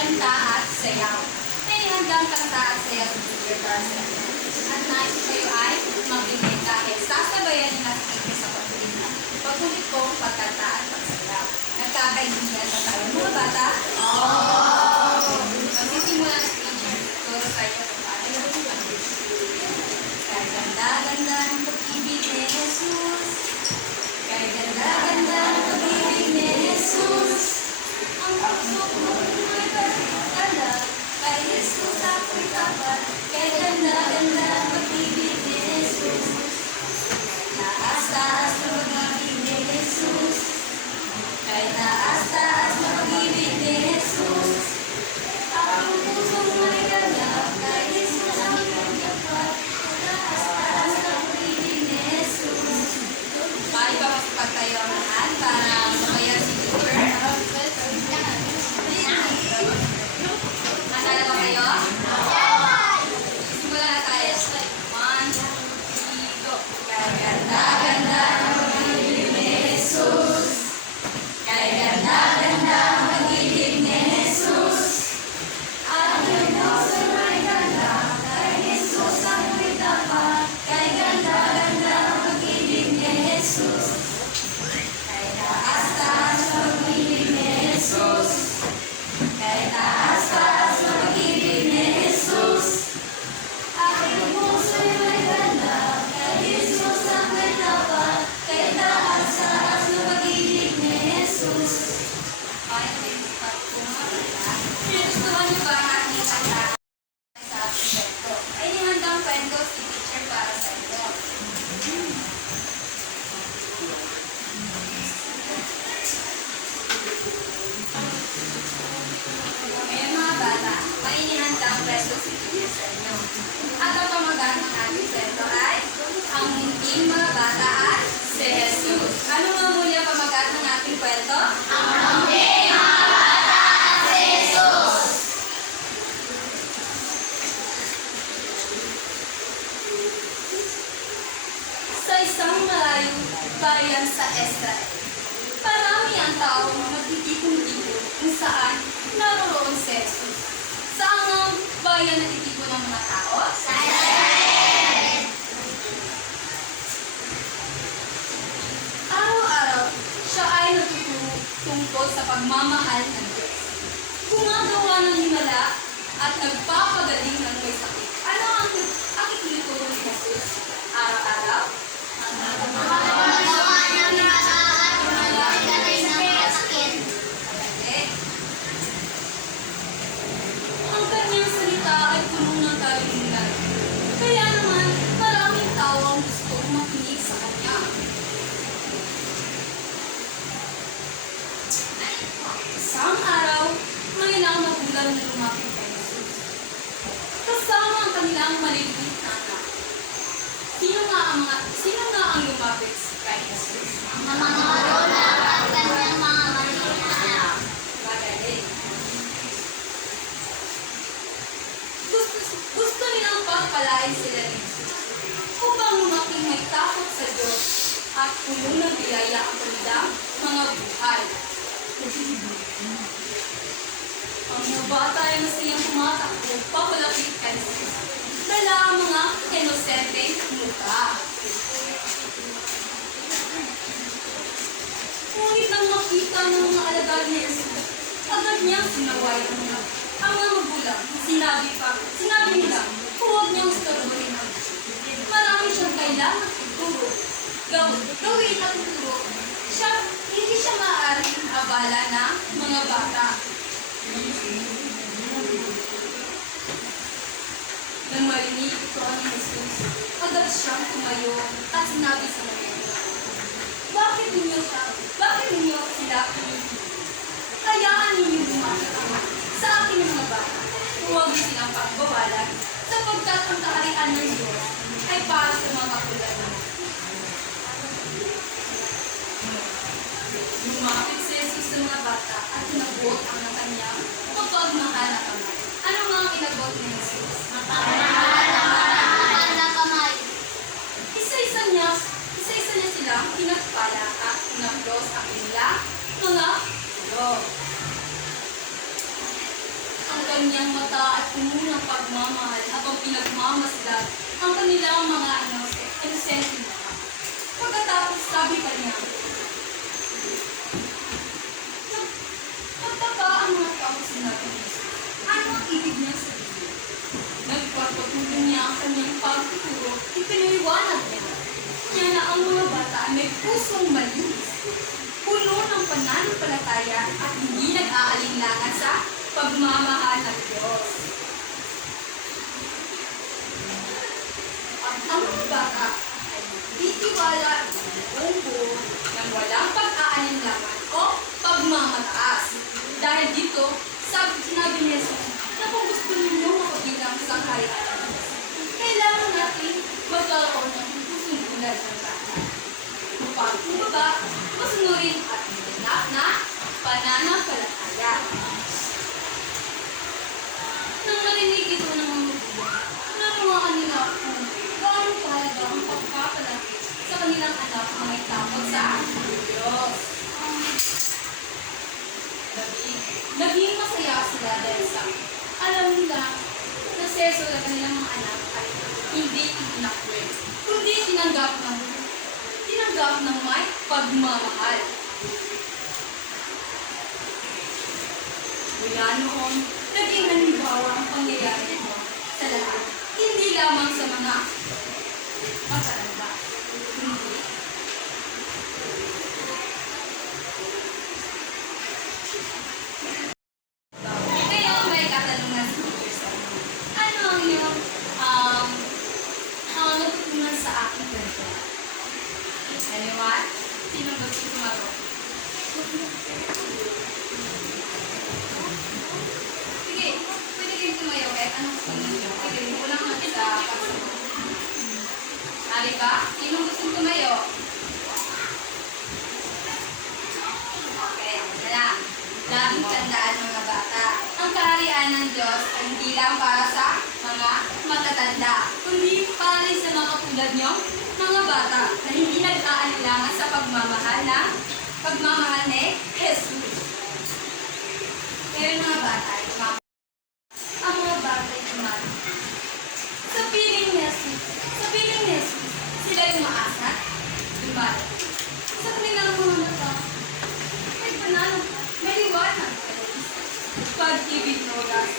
kanta at sayaw. May handang kanta at sayaw sa Teacher para sa inyo. At nais kayo ay makinig dahil sasabayan nila sa pagkulita. Pagkulit ko, pagkanta at pagsayaw. Nagkakaintindihan na tayo mga bata? Magsisimula sa teacher. Turo sa inyo kung paano yung kay ganda-ganda ng pag-ibig ni Jesus. Kay ganda-ganda ng pag-ibig ni Jesus. Ang puso ko ay pagkakala. Kay Jesus ako'y tapat. Kay ganda-ganda ng pag-ibig ni Jesus. Taas-taas ng pag-ibig ni Jesus. Kay taas-taas ng pag-ibig ni Jesus. Ang puso ko ay ganap. Kay Jesus ako'y tapat. Taas-taas ng pag-ibig ni Jesus. Paano ba masipagtayo ang lahat para sumayaw si Teacher? Masala ba kayo? Simula na tayo. 1, 2, 3, go! Kay ganda-ganda ng pag-ibig ni Jesus. Kay ganda-ganda ng pag-ibig ni Jesus. Ang puso ay ganap. Kay Jesus ako'y tapat. Kay ganda-ganda ng pag-ibig ni Jesus. Kay taas-taas ng pag-ibig ni Jesus. Kay taas-taas ng pag-ibig ni Jesus. Aking puso ay ganap. Kay Jesus ako'y tapat. Kay taas-taas ng pag-ibig ni Jesus. Gustuhan niyo ba ang ating kanta sa ating kwento? Ay nihandang kwento si Teacher para sa inyo. Ngayon mga bata, may inihandang kwento si Teacher sa inyo. At ang pamagat ng ating kwento ay ang munting mga bata at si Jesus. Ano nga muli ang pamagat ng ating kwento? Ang munting mga bata at si Jesus. Sa isang malayong bayan sa Israel, marami ang taong magtitipon-tipon kung saan naroroon si Jesus. Saan ang bayan na titipon ng mga tao? Sa Israel! Araw-araw, siya ay natuturo tungkol sa pagmamahal ng Diyos. Gumagawa ng himala at nagpapagaling ng may sakit. Ano ang itinuturo ni Jesus? Araw-araw? Ang nagpapagawa ng himala at nagpapagaling ng may sakit. Ang kanyang salita ay puno ng kalingan. Kaya naman, maraming tao ang gustong makinig sa kanya. Isang araw, may ilang magulang na lumapit kay Jesus. Kasama ang kanilang maliliit na anak. Sino nga ang lumapit kay Jesus? Ang mga magulang at kanyang mga maliliit na anak. Magaling. Gusto nilang pagpalain sila ni Jesus upang lumaking may takot sa Diyos at puno ng biyaya ang kanilang mga buhay. Ang mga bata ay masayang tumatakbo papalapit kay Jesus. Dala ang mga inosenteng mukha. Ngunit nang makita ng mga alagad ni Jesus, agad niyang sinaway ang mga magulang. Sinabi nila, huwag niyang istorbohin ang marami siyang kailangan ituro. Gawin at ituro. Hindi siya maaaring abala ng mga bata. Nang marinig ito ang Jesus, agad siyang tumayo at sinabi sa mga bakit ninyo sila hayaan ninyo lumapit sa akin ng mga bata? Huwag niyo silang pagbawalan sapagkat ang kaharian ng Diyos ay para sa mga magulang. Lumapit si Jesus sa mga bata at inabuot ang kanyang mapagmahal na kamay. Ano nga ang inabuot ni Jesus? Mapagmahal na kamay. Isa-isa niya silang pinagpala at pinaplos ang kanilang mga ulo. kanyang mata at puno ng pagmamahal habang pinagmamasdan ang kanilang mga inosenteng mata. Pagkatapos sabi pa niya, nagtaka ang mga tao sa sinabi ni Jesus. Ano ang ibig niya sabihin? Nagpapatuloy niya ang kanyang pagtuturo, ipinaliwanag niya na ang mga bata ay may pusong malinis, puno ng pananampalataya at hindi nag-aalinlangan sa pagmamahal ng Diyos. At ang mga bata ay titiwala buong buo ng walang pag-aalinlangan o pagmamataas. Dahil dito, sinabi ni Jesus na kung gusto ninyo makabilang sa kaharian ng Diyos, kailangan natin magkaroon ng pusong tulad ng bata. Upang kumbaga, masunurin at minanap na pananampalataya. Nang marinig ito ng mga magulang, nanuwaan nila kung gaano kahalaga ang pagpapalaki sa kanilang anak na may takot sa Diyos. Naging masaya sila dahil sa alam nila na seso na kanilang mga anak ay hindi itinakwil, kundi tinanggap ng may pagmamahal. Mula noon, naging halimbawa ang pangyayari ito sa lahat, hindi lamang sa mga matatanda, kundi ngayon may katanungan sa teacher sa inyo. Ano ang iyong natutunan sa aking kwento? Anyone? Sino gusto sumagot? Sige, pwede kayong tumayo kahit anong gusto ninyo. Pwede rin kulang natin sa pagsagot. Ari ba? Sino gusto tumayo? Okay, ako na lang. Laging tandaan mga bata. Ang kaharian ng Diyos ay hindi lang para sa mga matatanda, kundi para rin sa mga katulad nyo, mga bata na hindi nag-aalinlangan sa pagmamahal ni Jesus. Kaya mga bata ay ang mga bata ay tumato. Sa piling ni Jesus, sila yung maasat, dumato. Sa kanilang mga mata, may panalo, may liwanag, pag-ibig rogas,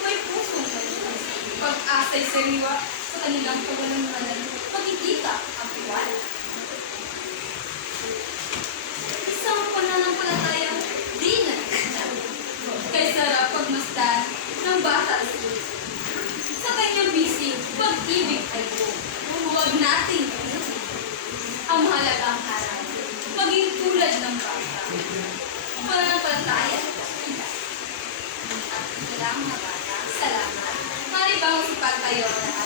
may pusong malinis, pag-asay sariwa sa kanilang pagwalang-walang, makikita ang tiwala. Isang pananampalatayang di nagkakasal, kay sarap pagmasdan ng bata sa Diyos. Sa kanyang bisig, pag-ibig ay buo. Huwag nating inusin ang mahalagang harap, maging tulad ng bata. Pananampalataya at kasila. At ito lang mga bata. Salamat. Mari ba masipag tayo lahat?